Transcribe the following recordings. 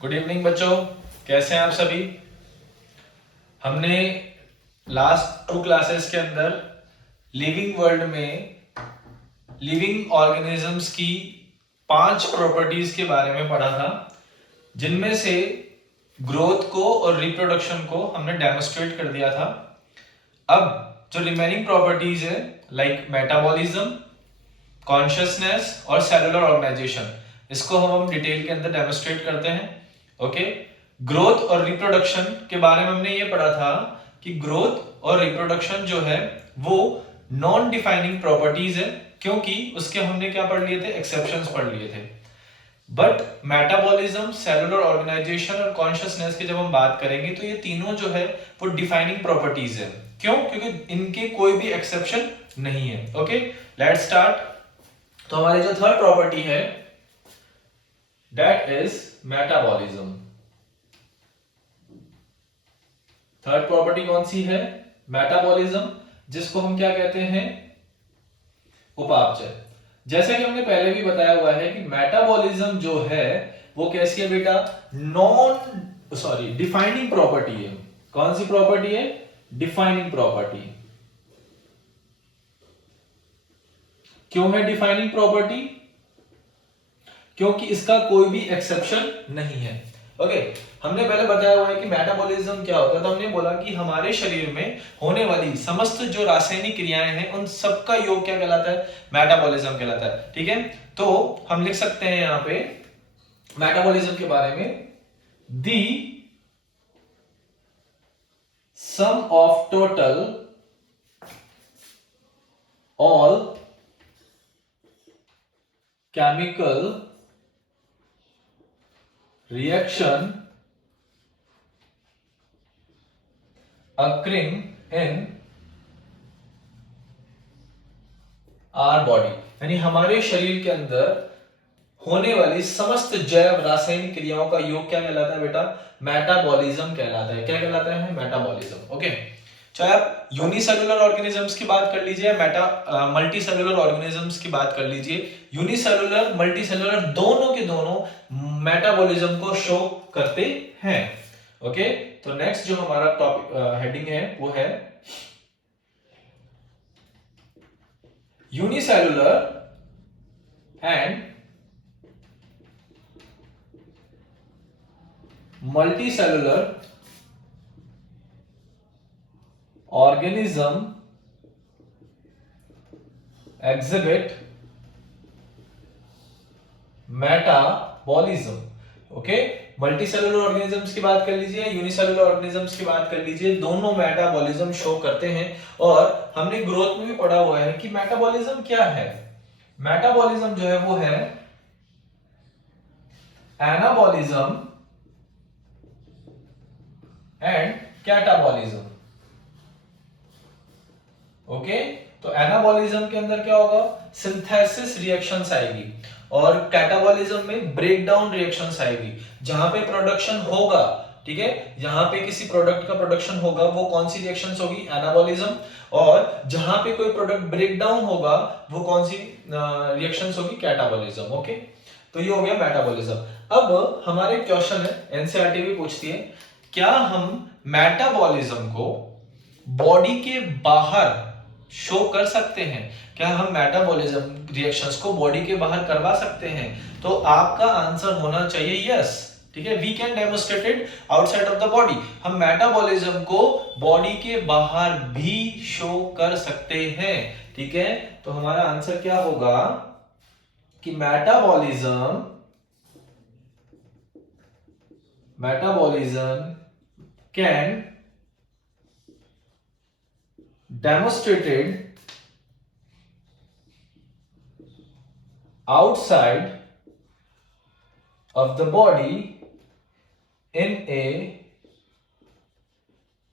Good evening बच्चों, कैसे हैं आप सभी। हमने लास्ट 2 क्लासेस के अंदर लिविंग वर्ल्ड में लिविंग ऑर्गेनिजम्स की 5 प्रॉपर्टीज के बारे में पढ़ा था, जिनमें से ग्रोथ को और रिप्रोडक्शन को हमने डेमोस्ट्रेट कर दिया था। अब जो रिमेनिंग प्रॉपर्टीज है लाइक मेटाबॉलिज्म, कॉन्शियसनेस और सेलुलर ऑर्गेनाइजेशन, इसको हम डिटेल के अंदर डेमोस्ट्रेट करते हैं। ओके, ग्रोथ और रिप्रोडक्शन के बारे में हमने ये पढ़ा था कि ग्रोथ और रिप्रोडक्शन जो है वो नॉन डिफाइनिंग प्रॉपर्टीज है, क्योंकि उसके हमने क्या पढ़ लिए थे, एक्सेप्शंस पढ़ लिए थे। बट मेटाबॉलिज्म, सेलुलर ऑर्गेनाइजेशन और कॉन्शियसनेस की जब हम बात करेंगे तो ये तीनों जो है वो डिफाइनिंग प्रॉपर्टीज है। क्यों? क्योंकि इनके कोई भी एक्सेप्शन नहीं है। Okay, let's start. तो हमारी जो थर्ड प्रॉपर्टी है that is metabolism. Third property कौन सी है? मेटाबॉलिज्म, जिसको हम क्या कहते हैं, उपापचय। जैसा कि हमने पहले भी बताया हुआ है कि मेटाबॉलिज्म जो है वो कैसी है बेटा, डिफाइनिंग प्रॉपर्टी है। कौन सी प्रॉपर्टी है? Defining property. क्यों है डिफाइनिंग प्रॉपर्टी? क्योंकि इसका कोई भी एक्सेप्शन नहीं है। ओके, हमने पहले बताया हुआ है कि मेटाबॉलिज्म क्या होता है। तो हमने बोला कि हमारे शरीर में होने वाली समस्त जो रासायनिक क्रियाएं हैं उन सबका योग क्या कहलाता है? मेटाबॉलिज्म कहलाता है। ठीक है, तो हम लिख सकते हैं यहां पे मेटाबॉलिज्म के बारे में, the sum of total all chemical reaction occurring in our body, यानी हमारे शरीर के अंदर होने वाली समस्त जैव रासायनिक क्रियाओं का योग क्या कहलाता है बेटा? मेटाबॉलिज्म कहलाता है। क्या कहलाता है? मेटाबॉलिज्म। ओके, चाहे आप यूनिसेलुलर ऑर्गेनिजम्स की बात कर लीजिए, मल्टी सेलुलर ऑर्गेनिजम्स की बात कर लीजिए, यूनिसेलुलर मल्टी सेलुलर दोनों के दोनों मेटाबॉलिज्म को शो करते हैं। ओके, तो नेक्स्ट जो हमारा टॉपिक हेडिंग है वो है unicellular and multicellular organism exhibit metabolism। Okay, multicellular organisms की बात कर लीजिए, यूनिसेलुलर ऑर्गेनिजम्स की बात कर लीजिए, दोनों मेटाबॉलिज्म शो करते हैं। और हमने ग्रोथ में भी पढ़ा हुआ है कि मेटाबॉलिज्म क्या है। मेटाबॉलिज्म जो है वो है एनाबॉलिज्म एंड कैटाबॉलिज्म। ओके, तो एनाबॉलिज्म के अंदर क्या होगा? सिंथेसिस रिएक्शंस आएगी, और कैटाबॉलिज्म में ब्रेकडाउन रिएक्शंस आएगी। जहां पे प्रोडक्शन होगा, ठीक है, जहां पे किसी प्रोडक्ट का प्रोडक्शन होगा वो कौन सी रिएक्शंस होगी? एनाबॉलिज्म। और जहां पे कोई प्रोडक्ट ब्रेकडाउन होगा वो कौन सी रिएक्शंस होगी? कैटाबॉलिज्म। ओके, तो ये हो गया मेटाबॉलिज्म। अब हमारे क्वेश्चन है, एनसीईआरटी भी पूछती है, क्या हम मेटाबॉलिज्म को बॉडी के बाहर शो कर सकते हैं? क्या हम मेटाबॉलिज्म रिएक्शंस को बॉडी के बाहर करवा सकते हैं? तो आपका आंसर होना चाहिए यस। ठीक है, we can demonstrate it outside of the body. हम मेटाबॉलिज्म को बॉडी के बाहर भी शो कर सकते हैं। ठीक है, तो हमारा आंसर क्या होगा कि metabolism can demonstrated outside of the body in a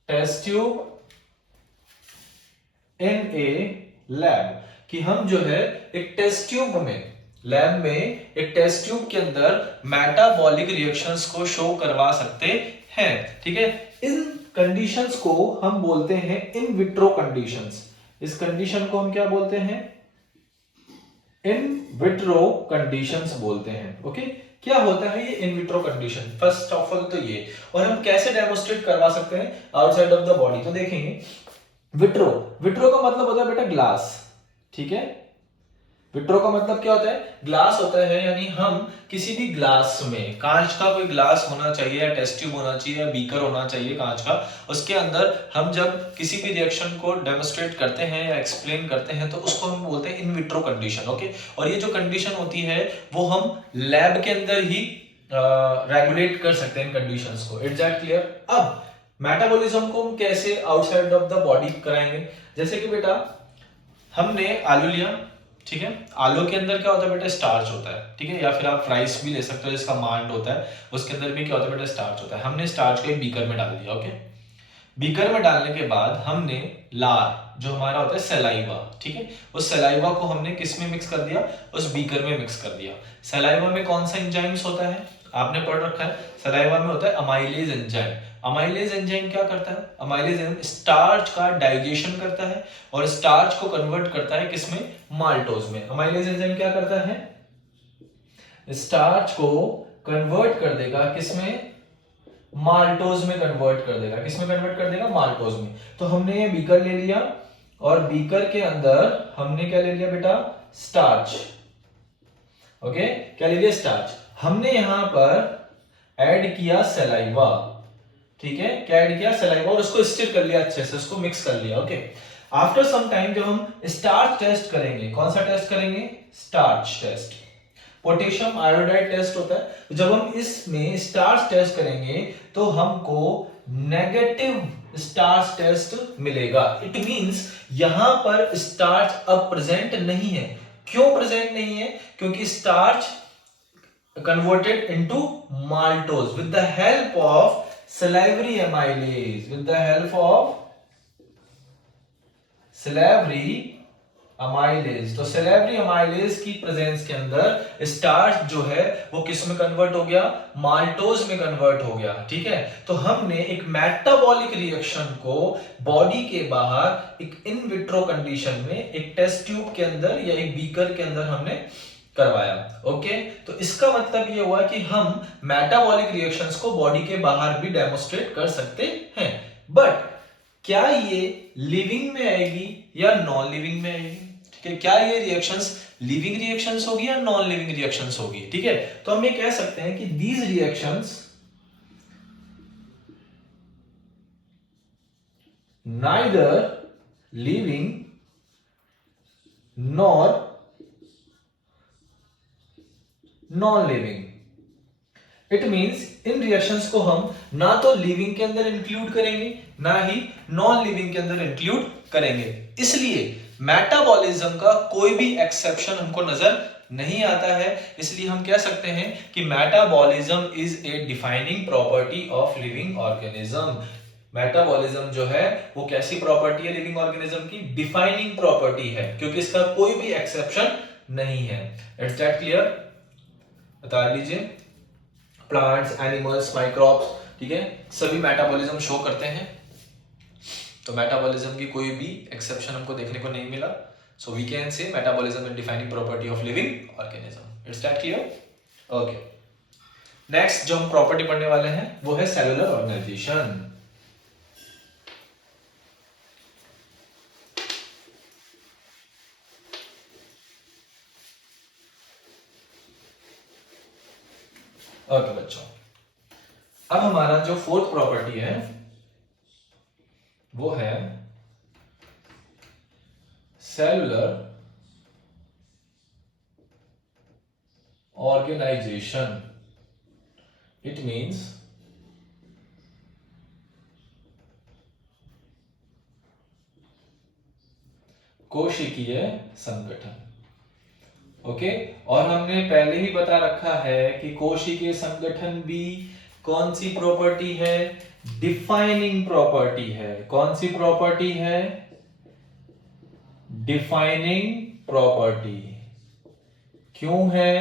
test tube in a lab। कि हम जो है एक टेस्ट ट्यूब में, लैब में एक टेस्ट ट्यूब के अंदर मेटाबॉलिक रिएक्शंस को शो करवा सकते हैं। ठीक है, इन कंडीशंस को हम बोलते हैं इन विट्रो कंडीशंस। इस कंडीशन को हम क्या बोलते हैं? इन विट्रो कंडीशंस बोलते हैं। ओके, क्या होता है ये in vitro condition, first of all तो ये, और हम कैसे डेमोस्ट्रेट करवा सकते हैं आउटसाइड ऑफ द बॉडी, तो देखेंगे विट्रो, विट्रो का मतलब होता है बेटा ग्लास, ठीक है, विट्रो का मतलब क्या होता है, ग्लास होता है, यानी हम किसी भी ग्लास में, कांच का कोई ग्लास होना चाहिए या टेस्ट ट्यूब होना चाहिए या बीकर होना चाहिए कांच का, उसके अंदर हम जब किसी भी रिएक्शन को डेमोस्ट्रेट करते हैं या एक्सप्लेन करते हैं तो उसको हम बोलते हैं इन विट्रो कंडीशन, ओके। और ये जो कंडीशन होती है वो हम लैब के अंदर ही रेगुलेट कर सकते हैं इन कंडीशंस को, इट्स दैट क्लियर। अब मेटाबॉलिज्म को हम कैसे आउटसाइड ऑफ द बॉडी कराएंगे, जैसे कि बेटा हमने आलू लिया, ठीक है, आलू के अंदर क्या होता है बेटा, स्टार्च होता है, ठीक है, या फिर आप राइस भी ले सकते हो जिसका मांड होता है, उसके अंदर भी क्या होता है बेटा, स्टार्च होता है। हमने स्टार्च को एक बीकर में डाल दिया, ओके, बीकर में डालने के बाद हमने लार जो हमारा होता है सलाइवा, ठीक है, उस सलाइवा को हमने किस में मिक्स कर दिया, उस बीकर में मिक्स कर दिया। सलाइवा में कौन सा एंजाइम्स होता है, आपने पढ़ रखा है, सलाइवा में होता है अमाइलेज एंजाइम। अमाइलेज एंजाइम क्या करता है, अमाइलेज एंजाइम स्टार्च का डाइजेशन करता है और स्टार्च को कन्वर्ट करता है किसमें, माल्टोज में। अमाइलेज एंजाइम क्या करता है, स्टार्च को कन्वर्ट कर देगा किसमें, माल्टोज में कन्वर्ट कर देगा, किसमें कन्वर्ट कर देगा, माल्टोज में। तो हमने ये बीकर ले लिया और बीकर के अंदर हमने क्या ले लिया बेटा, स्टार्च, ओके, क्या ले लिया, स्टार्च। हमने यहां पर ऐड किया सलाइवा, ठीक है, क्या ऐड किया, सलाइवा, और उसको स्टिर कर लिया अच्छे से, उसको मिक्स कर लिया, ओके। आफ्टर सम टाइम जब हम स्टार्च टेस्ट करेंगे, कौन सा टेस्ट करेंगे, starch test, potassium iodide test होता है। जब हम इसमें स्टार्च टेस्ट करेंगे तो हमको नेगेटिव स्टार्च टेस्ट मिलेगा, इट मींस यहां पर स्टार्च अब प्रेजेंट नहीं है। क्यों प्रेजेंट नहीं है, क्योंकि starch converted into maltose with the help of salivary amylase, with the help of salivary amylase। तो salivary amylase की प्रेजेंस के अंदर स्टार्च जो है वो किस में कन्वर्ट हो गया, माल्टोज में कन्वर्ट हो गया, ठीक है। तो हमने एक मेटाबॉलिक रिएक्शन को बॉडी के बाहर एक इन विट्रो कंडीशन में एक टेस्ट ट्यूब के अंदर या एक बीकर के अंदर हमने करवाया, ओके। तो इसका मतलब ये हुआ कि हम मेटाबॉलिक रिएक्शंस को बॉडी के बाहर भी डेमोस्ट्रेट कर सकते हैं। बट क्या ये लिविंग में आएगी या नॉन लिविंग में आएगी, ठीक है, क्या ये रिएक्शंस लिविंग रिएक्शंस होगी या नॉन लिविंग रिएक्शंस होगी, ठीक है। तो हम ये कह सकते हैं कि these reactions neither living nor non living. It means in reactions को हम ना तो लिविंग के अंदर इंक्लूड करेंगे ना ही नॉन लिविंग के अंदर इंक्लूड करेंगे। इसलिए मेटाबॉलिज्म का कोई भी एक्सेप्शन हमको नजर नहीं आता है। इसलिए हम कह सकते हैं कि metabolism is a defining property of living organism. Metabolism जो है वो कैसी प्रॉपर्टी है लिविंग ऑर्गेनिज्म की, डिफाइनिंग प्रॉपर्टी है, क्योंकि इसका कोई भी एक्सेप्शन नहीं है। इट्स दैट क्लियर, बता दीजिए। प्लांट्स, एनिमल्स, माइक्रोब्स, ठीक है, सभी मेटाबॉलिज्म शो करते हैं। तो मेटाबॉलिज्म की कोई भी एक्सेप्शन हमको देखने को नहीं मिला। So we can say metabolism is defining property of living organism. It's that clear, okay. Next जो हम प्रॉपर्टी पढ़ने वाले हैं वो है सेलुलर ऑर्गेनाइजेशन। ओके बच्चों, अब हमारा जो फोर्थ प्रॉपर्टी है वो है सेलुलर ऑर्गेनाइजेशन। इट मींस कोशिकीय संगठन, ओके। और हमने पहले ही बता रखा है कि कोशिकीय संगठन भी कौन सी प्रॉपर्टी है, डिफाइनिंग प्रॉपर्टी है। कौन सी प्रॉपर्टी है, डिफाइनिंग प्रॉपर्टी। क्यों है,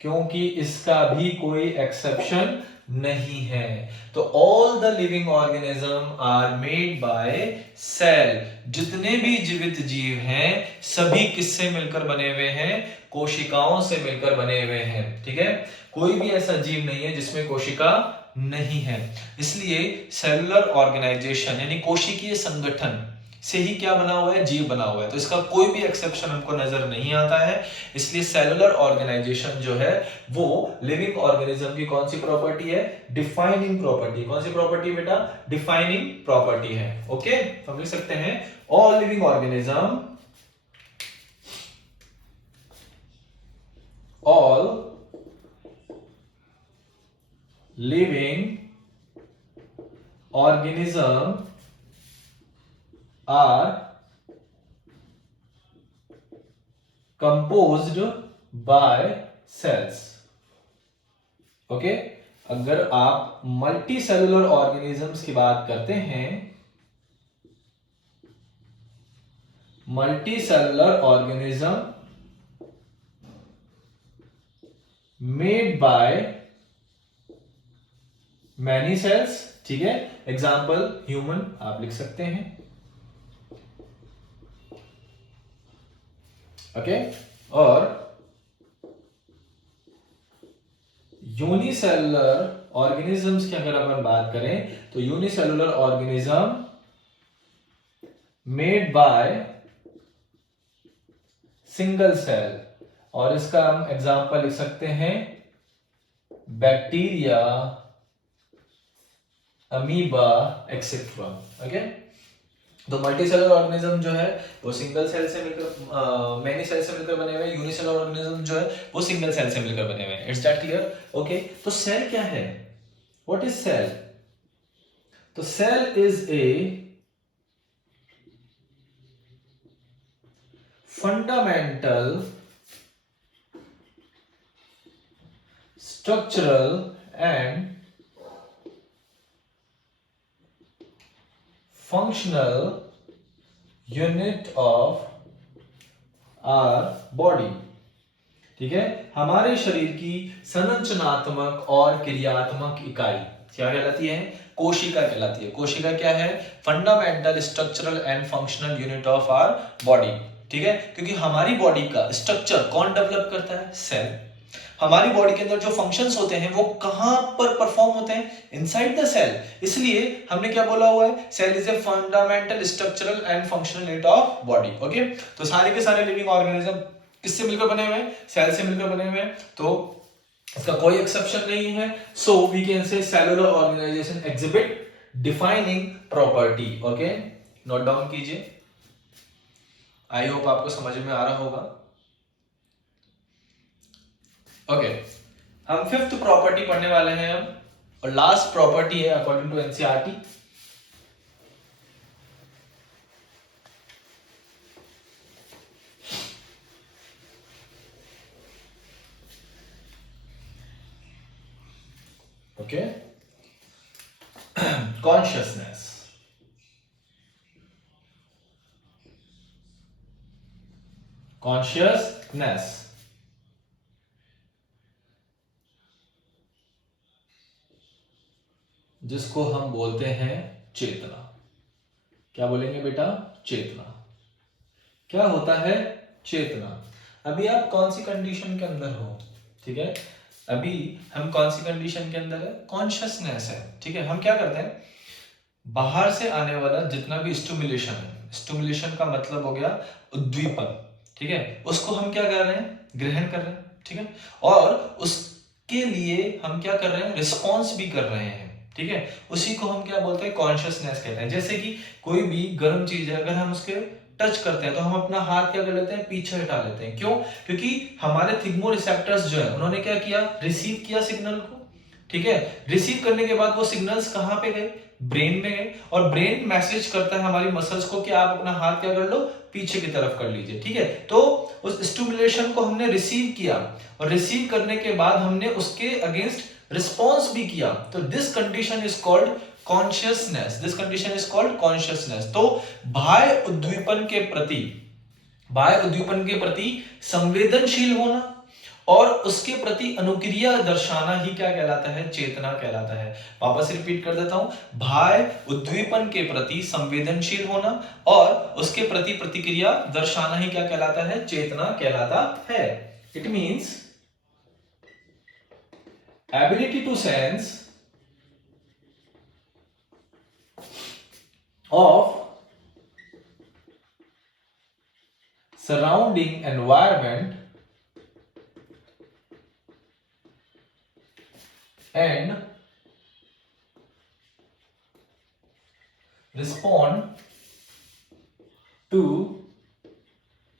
क्योंकि इसका भी कोई एक्सेप्शन नहीं है। तो all the living organism are made by cell. जितने भी जीवित जीव हैं सभी किससे मिलकर बने हुए हैं, कोशिकाओं से मिलकर बने हुए हैं। ठीक है, कोई भी ऐसा जीव नहीं है जिसमें कोशिका नहीं है। इसलिए सेलुलर ऑर्गेनाइजेशन यानी कोशिकीय संगठन से ही क्या बना हुआ है, जीव बना हुआ है। तो इसका कोई भी एक्सेप्शन हमको नजर नहीं आता है। इसलिए सेलुलर ऑर्गेनाइजेशन जो है वो लिविंग ऑर्गेनिज्म की कौन सी प्रॉपर्टी है, डिफाइनिंग प्रॉपर्टी। कौन सी प्रॉपर्टी बेटा, डिफाइनिंग प्रॉपर्टी है। ओके, हम लिख सकते हैं all living organism, all living organism are composed by cells। Okay, अगर आप मल्टी सेलुलर ऑर्गेनिजम्स की बात करते हैं, multi cellular organism made by many cells, ठीक है, एग्जाम्पल ह्यूमन आप लिख सकते हैं। ओके, और यूनिसेलुलर ऑर्गेनिजम्स की अगर अपन बात करें तो unicellular organism made by single cell, और इसका हम एग्जाम्पल लिख सकते हैं बैक्टीरिया, अमीबा एक्सेट्रा। ओके, तो मल्टीसेलुलर ऑर्गेनिज्म जो है वो सिंगल सेल से मिलकर मैनी सेल से मिलकर बने हुए हैं। यूनिसेलुलर ऑर्गेनिज्म जो है वो सिंगल सेल से मिलकर बने हुए हैं। It's that clear? ओके, तो सेल क्या है, व्हाट इज सेल? तो cell is a fundamental structural and functional unit of our body। ठीक है, हमारे शरीर की संरचनात्मक और क्रियात्मक इकाई क्या कहलाती है, कोशिका कहलाती है। कोशिका क्या है, fundamental structural and functional unit of our body. ठीक है, क्योंकि हमारी बॉडी का स्ट्रक्चर कौन डेवलप करता है, सेल। हमारी बॉडी के अंदर जो फंक्शंस होते हैं वो कहां पर परफॉर्म होते हैं, इनसाइड द सेल। इसलिए हमने क्या बोला हुआ है, cell is a fundamental structural and functional unit of body. Okay, तो सारे के सारे लिविंग ऑर्गेनिज्म किससे मिलकर बने हुए हैं, सेल से मिलकर बने हुए हैं। तो इसका कोई एक्सेप्शन नहीं है। So we can say cellular organisation exhibit defining property. Okay, note down कीजिए। आई होप आपको समझ में आ रहा होगा। ओके, हम फिफ्थ प्रॉपर्टी पढ़ने वाले हैं हम, और लास्ट प्रॉपर्टी है according to NCERT. Okay, consciousness. Consciousness जिसको हम बोलते हैं चेतना। क्या बोलेंगे बेटा, चेतना। क्या होता है चेतना? अभी आप कौन सी कंडीशन के अंदर हो, ठीक है, अभी हम कौन सी कंडीशन के अंदर है, कॉन्शियसनेस है। ठीक है, हम क्या करते हैं, बाहर से आने वाला जितना भी स्टिमुलेशन है, स्टिमुलेशन का मतलब हो गया उद्दीपन, ठीक है, उसको हम क्या कर रहे हैं, ग्रहण कर रहे हैं। ठीक है, और उसके लिए हम क्या कर रहे हैं, रिस्पॉन्स भी कर रहे हैं। ठीक है, उसी को हम क्या बोलते हैं, कॉन्शियसनेस कहते हैं। जैसे कि कोई भी गर्म चीज है, अगर हम उसके टच करते हैं तो हम अपना हाथ क्या कर लेते हैं, पीछे हटा लेते हैं। क्यों? क्योंकि हमारे थिग्मो रिसेप्टर्स जो है उन्होंने क्या किया, रिसीव किया सिग्नल को। ठीक है, रिसीव करने के बाद वो सिग्नल्स कहां पे गए, ब्रेन में गए, और ब्रेन मैसेज करता है हमारी मसल्स को कि आप अपना हाथ क्या कर लो, पीछे की तरफ कर लीजिए। ठीक है, तो उस स्टिमुलेशन को हमने रिसीव किया, और रिसीव करने के बाद हमने उसके अगेंस्ट रिस्पॉन्स भी किया। तो this condition is called consciousness. This condition is called consciousness. तो बाह्य उद्दीपन के प्रति संवेदनशील होना और उसके प्रति अनुक्रिया दर्शाना ही क्या कहलाता है, चेतना कहलाता है। वापस रिपीट कर देता हूं, बाह्य उद्दीपन के प्रति संवेदनशील होना और उसके प्रति प्रतिक्रिया दर्शाना ही क्या कहलाता है, चेतना कहलाता है। It means ability to sense of surrounding environment and respond to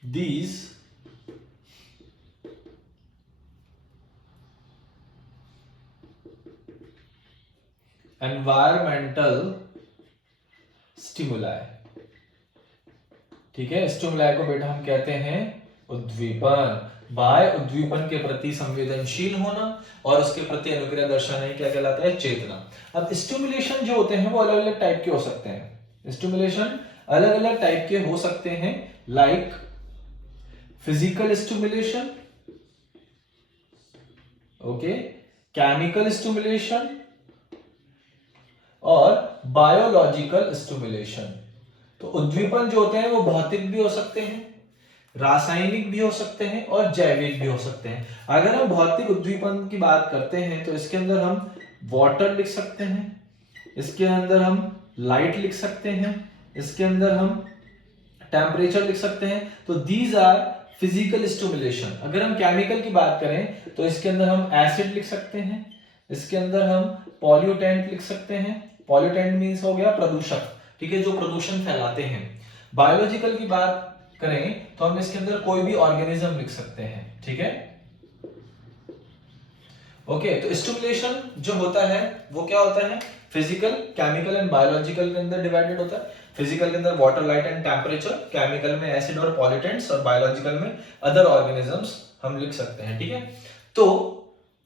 these environmental stimuli। ठीक है, स्टिमुलाई को बेटा हम कहते हैं उद्दीपन। बाह्य उद्दीपन के प्रति संवेदनशील होना और उसके प्रति अनुग्रह दर्शाना क्या कहलाता है? चेतना। अब स्टिमुलेशन जो होते हैं वो अलग अलग टाइप के हो सकते हैं। स्टिमुलेशन अलग अलग टाइप के हो सकते हैं, like physical stimulation, okay, chemical stimulation और बायोलॉजिकल स्टिमुलेशन। तो उद्दीपन जो होते हैं वो भौतिक भी हो सकते हैं, रासायनिक भी हो सकते हैं और जैविक भी हो सकते हैं। अगर हम भौतिक उद्दीपन की बात करते हैं तो इसके अंदर हम वाटर लिख सकते हैं, इसके अंदर हम लाइट लिख सकते हैं, इसके अंदर हम टेम्परेचर लिख सकते हैं। तो दीज आर फिजिकल स्टिमुलेशन। अगर हम केमिकल की बात करें तो इसके अंदर हम एसिड लिख सकते हैं, इसके अंदर हम पॉल्यूटेंट लिख सकते हैं। पॉल्यूटेंट मीन्स हो गया प्रदूषक, ठीक है, जो प्रदूषण फैलाते हैं। बायोलॉजिकल की बात करें तो हम इसके अंदर कोई भी ऑर्गेनिज्म लिख सकते हैं, ठीक है, ओके। तो स्टिमुलेशन जो होता है वो क्या होता है? फिजिकल, केमिकल एंड बायोलॉजिकल के अंदर डिवाइडेड होता है। फिजिकल के अंदर water, light and temperature, chemical में एसिड और पॉल्यूटेंट्स और बायोलॉजिकल में अदर ऑर्गेनिजम्स हम लिख सकते हैं, ठीक है। तो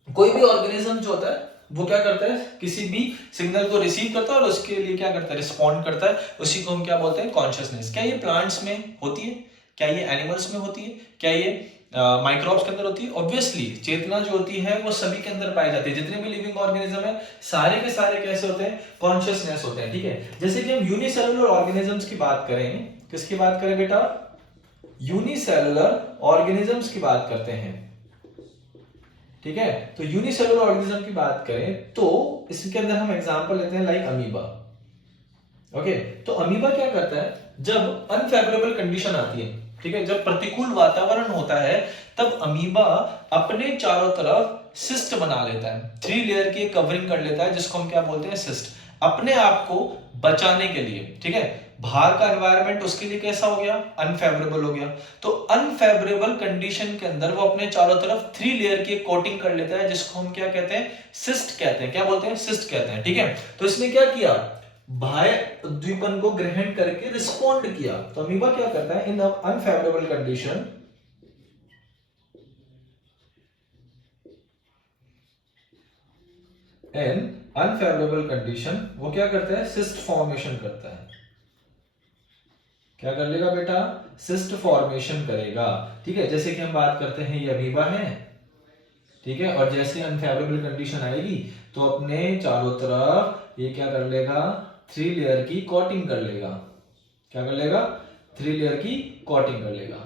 कोई भी ऑर्गेनिज्म जो होता है वो क्या करता है? किसी भी सिग्नल को रिसीव करता है और उसके लिए क्या करता है? रिस्पॉन्ड करता है। उसी को हम क्या बोलते हैं? कॉन्शियसनेस। क्या ये प्लांट्स में होती है? क्या ये एनिमल्स में होती है? क्या ये माइक्रोब्स के अंदर होती है? ऑब्वियसली चेतना जो होती है वो सभी के अंदर पाई जाती है। जितने भी लिविंग ऑर्गेनिज्म है सारे के सारे कैसे होते हैं? कॉन्शियसनेस होते हैं, ठीक है। जैसे कि हम यूनिसेलुलर ऑर्गेनिजम्स की बात करें, किसकी बात करें बेटा? यूनिसेलुलर ऑर्गेनिजम्स की बात करते हैं, ठीक है। तो यूनिसेलुलर ऑर्गेनिज्म की बात करें तो इसके अंदर हम एग्जांपल लेते हैं लाइक अमीबा, ओके। तो अमीबा क्या करता है? जब अनफेवरेबल कंडीशन आती है, ठीक है, जब प्रतिकूल वातावरण होता है तब अमीबा अपने चारों तरफ सिस्ट बना लेता है, 3 लेयर की कवरिंग कर लेता है, जिसको हम क्या बोलते हैं? सिस्ट। अपने आप को बचाने के लिए, ठीक है। बाहर का एनवायरनमेंट उसके लिए कैसा हो गया? अनफेवरेबल हो गया। तो अनफेवरेबल कंडीशन के अंदर वो अपने चारों तरफ 3 लेयर की कोटिंग कर लेता है, जिसको हम क्या कहते हैं? सिस्ट कहते हैं। क्या बोलते हैं? सिस्ट कहते हैं, ठीक है। तो इसने क्या किया? बाह्य उद्दीपन को ग्रहण करके रिस्पॉन्ड किया। तो अमीबा क्या करता है? इन अनफेवरेबल कंडीशन वो क्या करता है? सिस्ट फॉर्मेशन करता है। क्या कर लेगा बेटा? सिस्ट फॉर्मेशन करेगा, ठीक है। जैसे कि हम बात करते हैं ये अमीबा है, ठीक है, और जैसे अनफेवरेबल कंडीशन आएगी तो अपने चारों तरफ ये क्या कर लेगा? 3 लेयर की कोटिंग कर लेगा। क्या कर लेगा? 3 लेयर की कोटिंग कर लेगा,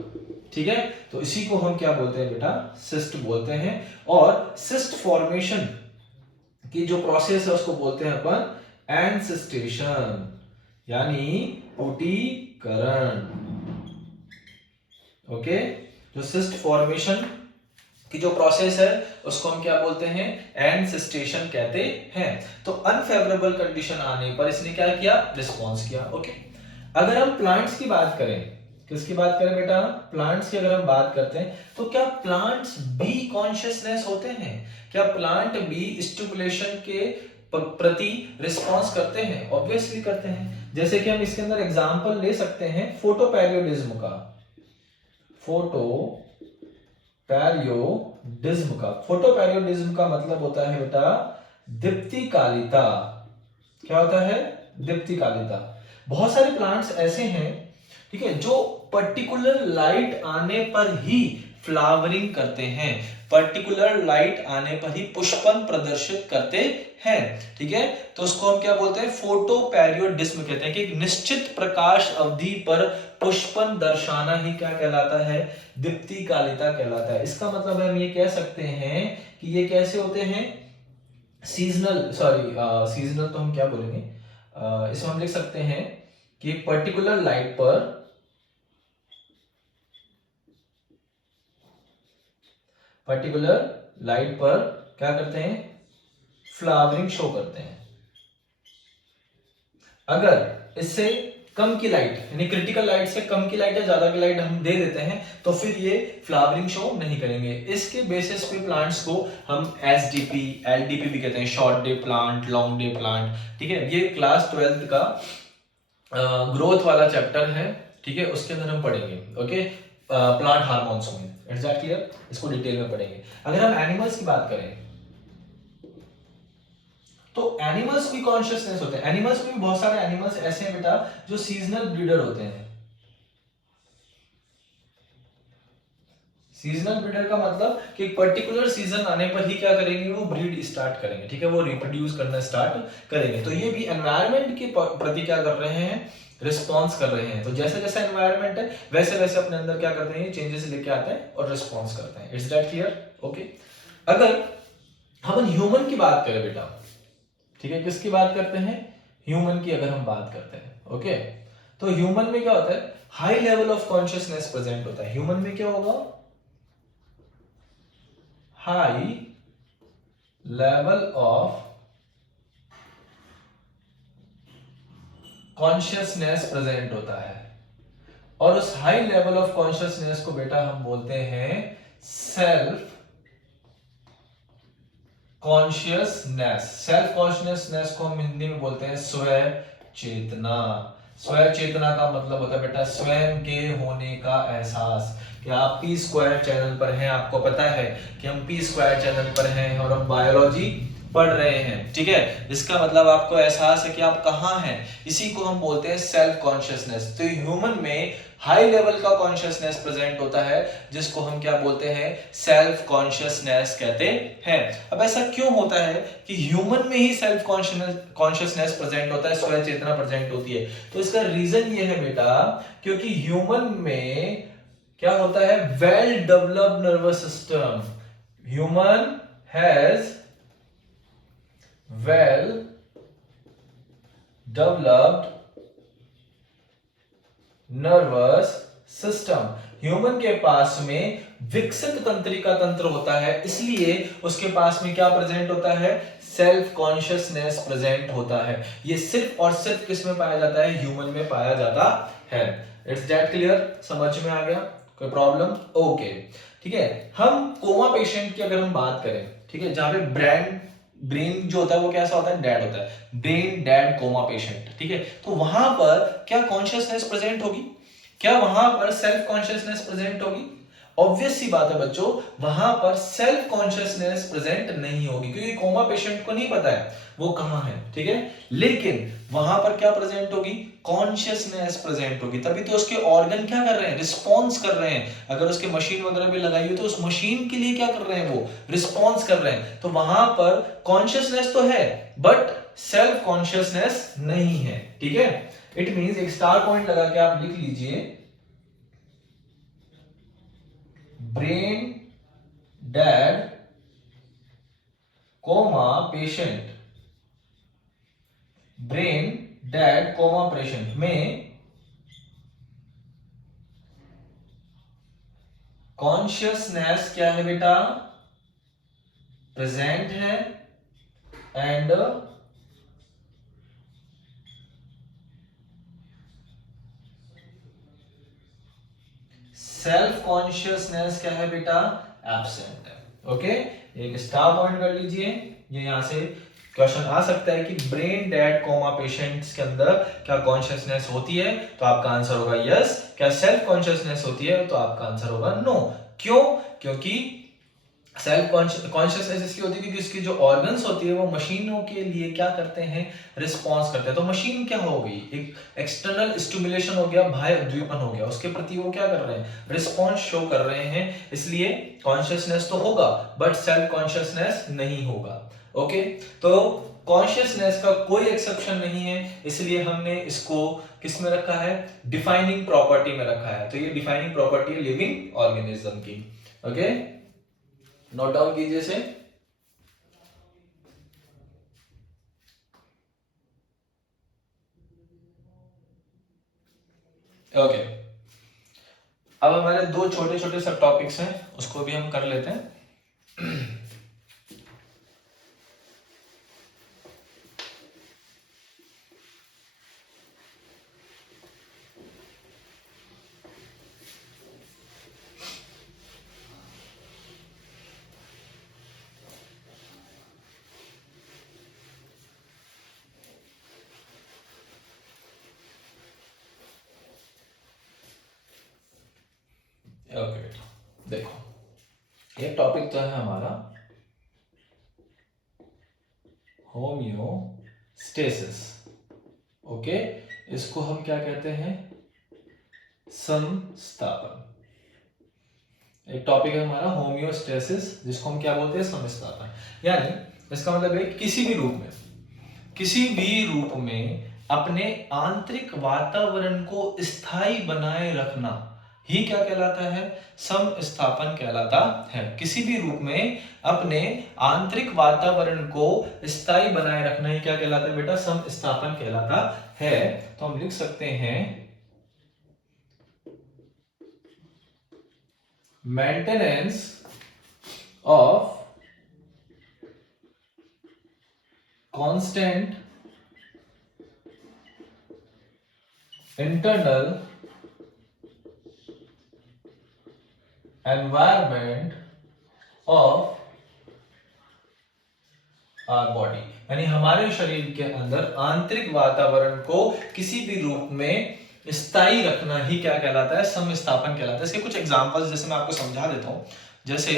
ठीक है। तो इसी को हम क्या बोलते हैं बेटा? सिस्ट बोलते हैं। और सिस्ट फॉर्मेशन की जो प्रोसेस है उसको बोलते हैं अपन एनसिस्टेशन, यानी पुटीकरण, ओके। जो सिस्ट फॉर्मेशन की जो प्रोसेस है उसको हम क्या बोलते हैं? एनसिस्टेशन कहते हैं। तो अनफेवरेबल कंडीशन आने पर इसने क्या किया? रिस्पॉन्स किया, ओके। अगर हम प्लांट्स की बात करें, किसकी बात करें बेटा? प्लांट्स की अगर हम बात करते हैं तो क्या प्लांट्स भी कॉन्शियसनेस होते हैं? क्या प्लांट भी स्टिमुलेशन के प्रति रिस्पॉन्स करते हैं? ऑब्वियसली करते हैं। जैसे कि हम इसके अंदर एग्जांपल ले सकते हैं फोटोपैरियोडिज्म का। फोटोपैरियोडिज्म का मतलब होता है बेटा दीप्तिकालिता। क्या होता है? दीप्तिकालिता। बहुत सारे प्लांट्स ऐसे हैं, ठीक है, जो पर्टिकुलर लाइट आने पर ही फ्लावरिंग करते हैं, पर्टिकुलर लाइट आने पर ही पुष्पन प्रदर्शित करते हैं। ठीक है, तो उसको हम क्या बोलते हैं, फोटोपेरियोडिज्म कहते हैं कि एक निश्चित प्रकाश अवधि पर पुष्पन दर्शाना ही क्या कहलाता है, दीप्तिकालिता कहलाता है। इसका मतलब हम ये कह सकते हैं कि ये कैसे होते हैं, सीजनल, सीजनल तो हम क्या बोलेंगे, इसमें हम लिख सकते हैं कि एक पर्टिकुलर लाइट पर क्या करते हैं, फ्लावरिंग शो करते हैं। अगर इससे कम की लाइट, यानी क्रिटिकल लाइट से कम की लाइट या ज्यादा की लाइट हम दे देते हैं तो फिर ये फ्लावरिंग शो नहीं करेंगे। इसके बेसिस पे प्लांट्स को हम एसडीपी, एलडीपी भी कहते हैं, short day plant, long day plant. ठीक है, ये क्लास 12th का ग्रोथ वाला चैप्टर है। ठीक है, उसके अंदर हम पढ़ेंगे। ओके, प्लांट हार्मोन्स में, इट्स दैट क्लियर, इसको डिटेल में पढ़ेंगे। अगर हम एनिमल्स की बात करें तो एनिमल्स भी कॉन्शियसनेस होते हैं। एनिमल्स में भी बहुत सारे एनिमल्स ऐसे हैं बेटा जो सीजनल ब्रीडर होते हैं। सीजनल ब्रीडर का मतलब कि एक पर्टिकुलर सीजन आने पर ही क्या करेंगे, वो ब्रीड स्टार्ट करेंगे। ठीक है, वो रिप्रोड्यूस करना स्टार्ट करेंगे। तो ये भी एनवायरनमेंट के प्रति क्या कर रहे हैं, रिस्पॉन्स कर रहे हैं। तो जैसे जैसा एनवायरनमेंट है वैसे वैसे अपने अंदर क्या करते हैं, चेंजेस लेके आते हैं और रिस्पॉन्स करते हैं। It's that clear? ओके, अगर हम ह्यूमन की बात करें बेटा, ठीक है, किसकी बात करते हैं, ह्यूमन की अगर हम बात करते हैं, ओके, तो ह्यूमन में क्या होता है, high level of consciousness present होता है। ह्यूमन में क्या होगा, high level of consciousness present होता है। और उस हाई लेवल ऑफ कॉन्शियसनेस को बेटा हम बोलते हैं सेल्फ कॉन्शियसनेस। सेल्फ कॉन्शियसनेस को हम हिंदी में बोलते हैं स्व चेतना। स्व चेतना का मतलब होता है बेटा स्वयं के होने का एहसास। कि आप पी स्क्वायर चैनल पर हैं, आपको पता है कि हम पी स्क्वायर चैनल पर हैं और हम बायोलॉजी पढ़ रहे हैं। ठीक है, इसका मतलब आपको एहसास है कि आप कहाँ हैं, इसी को हम बोलते हैं सेल्फ कॉन्शियसनेस। तो ह्यूमन में हाई लेवल का कॉन्शियसनेस प्रेजेंट होता है जिसको हम क्या बोलते हैं, सेल्फ कॉन्शियसनेस कहते हैं। अब ऐसा क्यों होता है कि ह्यूमन में ही सेल्फ कॉन्शियसनेस प्रेजेंट होता है, स्व चेतना प्रेजेंट होती है? तो इसका रीजन ये है बेटा, क्योंकि ह्यूमन में क्या होता है, well developed nervous system. Human has well developed nervous system. Human के पास में विकसित तंत्रिका तंत्र होता है, इसलिए उसके पास में क्या प्रेजेंट होता है, सेल्फ कॉन्शियसनेस प्रेजेंट होता है। ये सिर्फ और सिर्फ किस में पाया जाता है, ह्यूमन में पाया जाता है। It's that clear? समझ में आ गया? कोई प्रॉब्लम? ओके, ठीक है। हम कोमा पेशेंट की अगर हम बात करें, ठीक है, जहां पे ब्रेन जो होता है वो कैसा होता है, डेड होता है, ब्रेन डेड कोमा पेशेंट। ठीक है, तो वहां पर क्या कॉन्शियसनेस प्रेजेंट होगी, क्या वहां पर सेल्फ कॉन्शियसनेस प्रेजेंट होगी? ऑब्वियस सी बात है बच्चों, वहां पर सेल्फ कॉन्शियसनेस प्रेजेंट नहीं होगी, क्योंकि कोमा पेशेंट को नहीं पता है वो कहां है। ठीक है, लेकिन वहां पर क्या प्रेजेंट होगी, कॉन्शियसनेस प्रेजेंट होगी। तभी तो उसके ऑर्गन क्या कर रहे हैं, रिस्पॉन्स कर रहे हैं। अगर उसके मशीन वगैरह भी लगाई हुई तो उस मशीन के लिए क्या कर रहे हैं, वो रिस्पॉन्स कर रहे हैं। तो वहां पर कॉन्शियसनेस तो है बट सेल्फ कॉन्शियसनेस नहीं है। ठीक है, इट मींस एक स्टार पॉइंट लगा के आप लिख लीजिए, brain dead coma patient. Brain dead coma patient में कॉन्शियसनेस क्या है बेटा, प्रेजेंट है एंड सेल्फ कॉन्शियसनेस क्या है बेटा, एब्सेंट है। ओके, एक स्टार पॉइंट कर लीजिए, ये यहां से क्वेश्चन आ सकता है कि ब्रेन डेड कोमा पेशेंट्स के अंदर क्या कॉन्शियसनेस होती है, तो आपका आंसर होगा यस। क्या सेल्फ कॉन्शियसनेस होती है, तो आपका आंसर होगा नो। क्यों? क्योंकि सेल्फ कॉन्शियसनेस इसलिए होती है क्योंकि उसकी जो ऑर्गन्स होती है वो मशीनों के लिए क्या करते हैं, रिस्पॉन्स करते हैं। तो मशीन क्या हो गई, एक एक्सटर्नल स्टिमुलेशन हो गया, बाह्य उद्दीपन हो गया, उसके प्रति वो क्या कर रहे हैं, रिस्पॉन्स शो कर रहे हैं। इसलिए कॉन्शियसनेस तो होगा बट सेल्फ कॉन्शियसनेस नहीं होगा। ओके, तो कॉन्शियसनेस का कोई एक्सेप्शन नहीं है, इसलिए हमने इसको किस में रखा है, डिफाइनिंग प्रॉपर्टी में रखा है। तो ये डिफाइनिंग प्रॉपर्टी है लिविंग ऑर्गेनिज्म की। ओके, नोट डाउन कीजिए इसे। ओके, अब हमारे दो छोटे छोटे सब टॉपिक्स हैं, उसको भी हम कर लेते हैं। ओके, देखो एक टॉपिक तो है हमारा होम्योस्टेसिस। ओके, इसको हम क्या कहते हैं, समस्थापन। एक टॉपिक है हमारा होम्योस्टेसिस, जिसको हम क्या बोलते हैं, समस्थापन। यानी इसका मतलब है किसी भी रूप में अपने आंतरिक वातावरण को स्थायी बनाए रखना ही क्या कहलाता है, समस्थापन कहलाता है। किसी भी रूप में अपने आंतरिक वातावरण को स्थायी बनाए रखना ही क्या कहलाता है बेटा, समस्थापन कहलाता है। तो हम लिख सकते हैं maintenance of constant internal environment of our body. यानी हमारे शरीर के अंदर आंतरिक वातावरण को किसी भी रूप में स्थायी रखना ही क्या कहलाता है, समस्थापन कहलाता है। इसके कुछ एग्जांपल्स जैसे मैं आपको समझा देता हूं। जैसे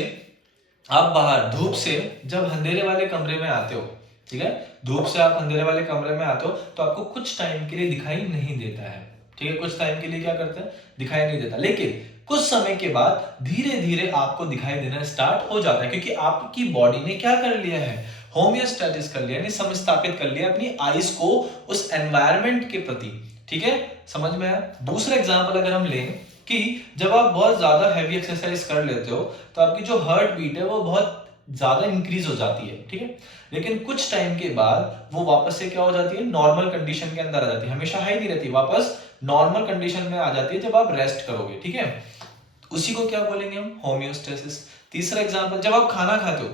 आप बाहर धूप से जब अंधेरे वाले कमरे में आते हो, ठीक है, धूप से आप अंधेरे वाले कमरे में आते हो तो आपको कुछ टाइम के लिए दिखाई नहीं देता है, ठीक है, कुछ टाइम के लिए क्या करते हैं, दिखाई नहीं देता। लेकिन कुछ समय के बाद धीरे धीरे आपको दिखाई देना स्टार्ट हो जाता है, क्योंकि आपकी बॉडी ने क्या कर लिया है, होमियोस्टेसिस कर लिया, यानी समस्थापित कर लिया अपनी आइज को उस एनवायरमेंट के प्रति। ठीक है, समझ में आया। दूसरा एग्जांपल अगर हम लें कि जब आप बहुत ज्यादा हैवी एक्सरसाइज कर लेते हो तो आपकी जो हार्ट बीट है वो बहुत ज्यादा इंक्रीज हो जाती है, ठीक है, लेकिन कुछ टाइम के बाद वो वापस से क्या हो जाती है, नॉर्मल कंडीशन के अंदर आ जाती है, हमेशा हाई नहीं रहती, वापस नॉर्मल कंडीशन में आ जाती है जब आप रेस्ट करोगे, ठीक है। उसी को क्या बोलेंगे हम, होमियोस्टेसिस। तीसरा एग्जांपल, जब आप खाना खाते हो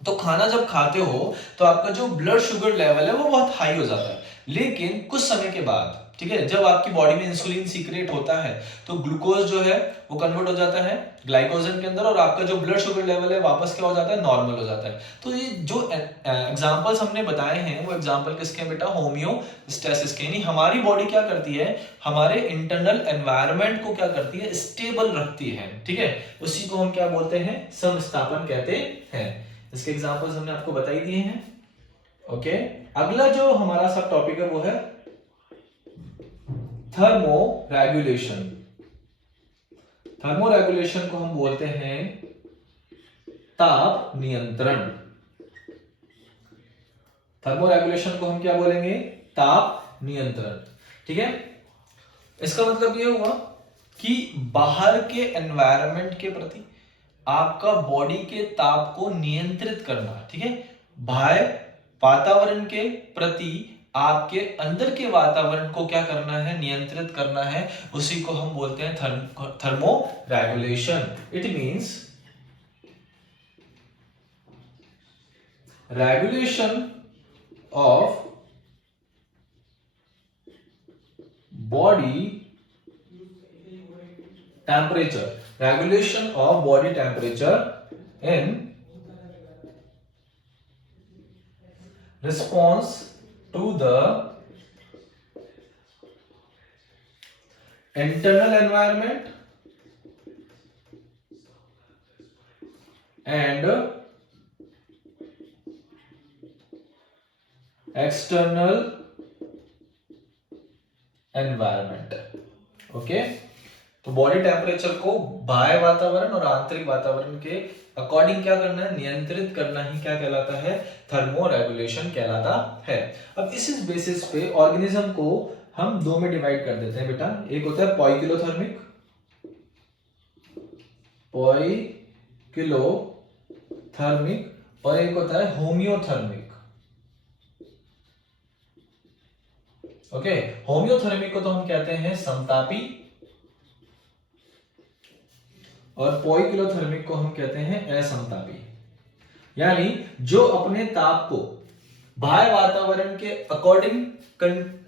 तो खाना जब खाते हो तो आपका जो ब्लड शुगर लेवल है वो बहुत हाई हो जाता है, लेकिन कुछ समय के बाद, ठीक है, जब आपकी बॉडी में इंसुलिन सीक्रेट होता है तो ग्लूकोज जो है वो कन्वर्ट हो जाता है ग्लाइकोजन के अंदर और आपका जो ब्लड शुगर लेवल है वापस क्या हो जाता है, नॉर्मल हो जाता है। तो ये जो एग्जांपल्स हमने बताए हैं वो एग्जांपल किसके हैं बेटा, होमियोस्टेसिस के। यानी हमारी बॉडी क्या करती है, हमारे इंटरनल एनवायरनमेंट को क्या करती है, स्टेबल रखती है, ठीक है, उसी को हम क्या बोलते हैं, समस्थापन कहते हैं। इसके एग्जांपल्स हमने आपको बता ही दिए हैं। ओके, अगला जो हमारा सब टॉपिक है वो है थर्मो रेगुलेशन। थर्मो रेगुलेशन को हम बोलते हैं ताप नियंत्रण। थर्मो रेगुलेशन को हम क्या बोलेंगे, ताप नियंत्रण, ठीक है। इसका मतलब ये हुआ कि बाहर के एनवायरनमेंट के प्रति आपका बॉडी के ताप को नियंत्रित करना, ठीक है, बाह्य वातावरण के प्रति आपके अंदर के वातावरण को क्या करना है, नियंत्रित करना है, उसी को हम बोलते हैं thermo regulation. It means regulation of body temperature, regulation of body temperature in response to the internal environment and external environment. Okay, तो बॉडी टेम्परेचर को बाह्य वातावरण और आंतरिक वातावरण के अकॉर्डिंग क्या करना है, नियंत्रित करना ही क्या कहलाता है, थर्मो रेगुलेशन कहलाता है। अब इस बेसिस पे ऑर्गेनिज्म को हम दो में डिवाइड कर देते हैं बेटा। एक होता है पॉइकिलोथर्मिक, और एक होता है होमियोथर्मिक। ओके, होमियोथर्मिक को तो हम कहते हैं समतापी, और पॉइकिलोथर्मिक को हम कहते हैं असमतापी। यानी जो अपने ताप को बाह्य वातावरण के अकॉर्डिंग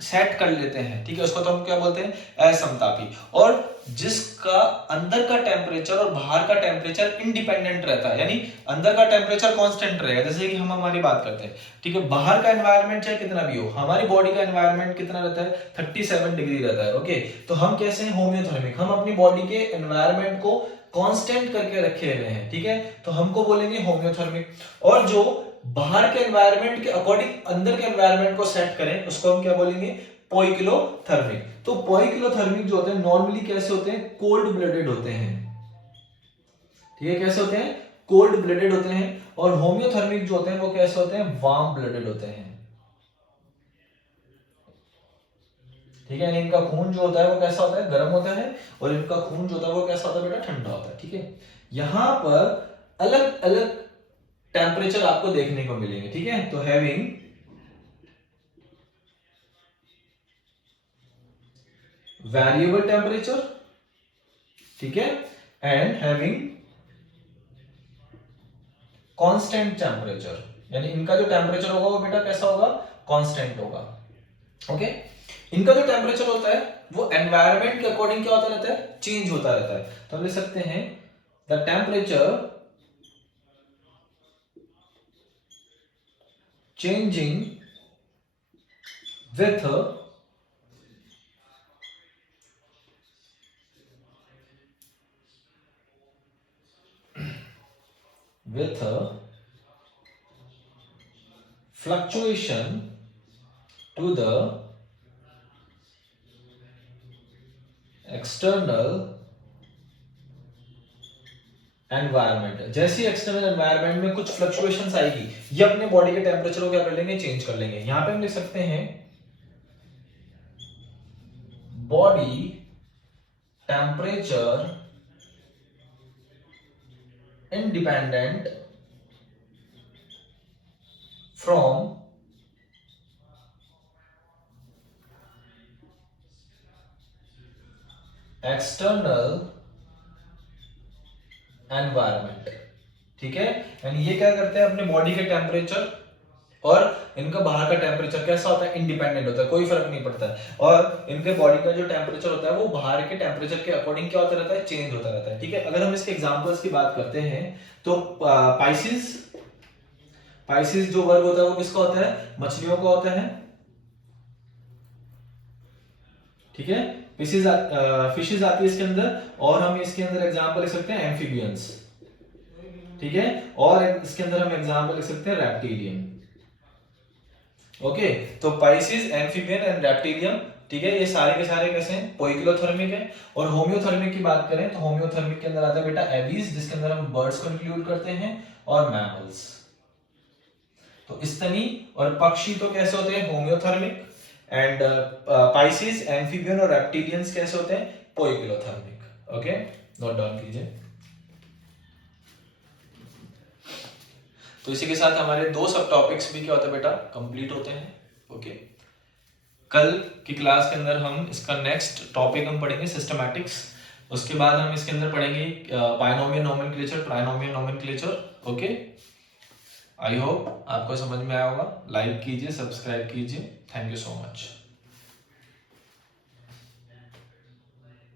सेट कर लेते हैं, ठीक है, उसको तो हम क्या बोलते हैं, असमतापी। और जिसका अंदर का टेम्परेचर और बाहर का टेम्परेचर इंडिपेंडेंट रहता है, यानी अंदर का टेम्परेचर कांस्टेंट रहेगा। जैसे कि हम हमारी बात करते हैं, ठीक है, बाहर का एनवायरनमेंट चाहे कितना भी हो, हमारी बॉडी का एनवायरनमेंट कितना रहता है, 37 डिग्री रहता है। ओके, तो हम कैसे हैं, होमियोथर्मिक, हम अपनी बॉडी के एनवायरनमेंट को कांस्टेंट करके रखे हुए हैं, ठीक है, तो हमको बोलेंगे होमियोथर्मिक। और जो बाहर के एनवायरनमेंट के अकॉर्डिंग अंदर के एनवायरनमेंट को सेट करें, उसको हम क्या बोलेंगे, पॉइकिलोथर्मिक। तो पॉइकिलोथर्मिक जो होते हैं नॉर्मली कैसे होते हैं, कोल्ड ब्लडेड होते हैं, ठीक है, कैसे होते हैं, कोल्ड ब्लडेड होते हैं। और होमियोथर्मिक जो होते हैं वो कैसे होते हैं, वार्म ब्लडेड होते हैं, ठीक है, इनका खून जो होता है वो कैसा होता है, गर्म होता है, और इनका खून जो होता है वो कैसा होता है बेटा, ठंडा होता है। ठीक है, यहां पर अलग अलग टेम्परेचर आपको देखने को मिलेंगे, ठीक है, तो हैविंग वेरिएबल टेम्परेचर, ठीक है, एंड हैविंग कांस्टेंट टेम्परेचर, यानी इनका जो टेम्परेचर होगा वो बेटा कैसा होगा, कांस्टेंट होगा। ओके, इनका जो टेम्परेचर होता है वो एनवायरनमेंट के अकॉर्डिंग क्या होता रहता है, चेंज होता रहता है। तो हम लिख सकते हैं the temperature changing with fluctuation to the external environment. जैसे एक्सटर्नल एनवायरमेंट में कुछ फ्लक्चुएशंस आएगी, ये अपने बॉडी के टेम्परेचर को क्या कर लेंगे, चेंज कर लेंगे। यहां पे हम लिख सकते हैं body temperature independent from external environment. ठीक है, यानी ये क्या करते हैं, अपने बॉडी के टेम्परेचर और इनका बाहर का टेम्परेचर कैसा होता है, इंडिपेंडेंट होता है, कोई फर्क नहीं पड़ता है। और इनके बॉडी का जो टेम्परेचर होता है वो बाहर के टेम्परेचर के अकॉर्डिंग क्या होता रहता है, चेंज होता रहता है। ठीक है, अगर हम इसके एग्जांपल्स की बात करते हैं तो पाइसिस जो वर्ग होता है वो किसका होता है, मछलियों का होता है। ठीक है, फिशेज आती है इसके अंदर, और हम इसके अंदर एग्जांपल लिख सकते हैं एम्फीबियंस। ठीक है, और इसके अंदर हम एग्जांपल लिख सकते हैं रेप्टिलियन। ओके, तो पाइसिस, एम्फीबियन एंड रेप्टिलियम, ठीक है, ये सारे के सारे कैसे हैं, पोइकिलोथर्मिक है। और होमियोथर्मिक की बात करें तो होमियोथर्मिक के अंदर आता है बेटा एबीज, जिसके अंदर हम बर्ड्स को इंक्लूड करते हैं, और मैमल्स। तो स्तनी और पक्षी तो कैसे होते हैं, होमियोथर्मिक, एंड पाइसिस, एम्फीबियन और रेप्टिलियंस कैसे होते हैं, पोइकिलोथर्मिक। ओके, नोट डाउन कीजिए। तो इसी के साथ हमारे दो सब टॉपिक्स भी क्या होते हैं बेटा, कंप्लीट होते हैं। ओके, कल की क्लास के अंदर हम इसका नेक्स्ट टॉपिक हम पढ़ेंगे सिस्टमैटिक्स। उसके बाद हम इसके अंदर पढ़ेंगे binomial nomenclature, trinomial nomenclature. Okay, I hope आपको समझ में आया होगा। लाइक कीजिए, सब्सक्राइब कीजिए। Thank you so much.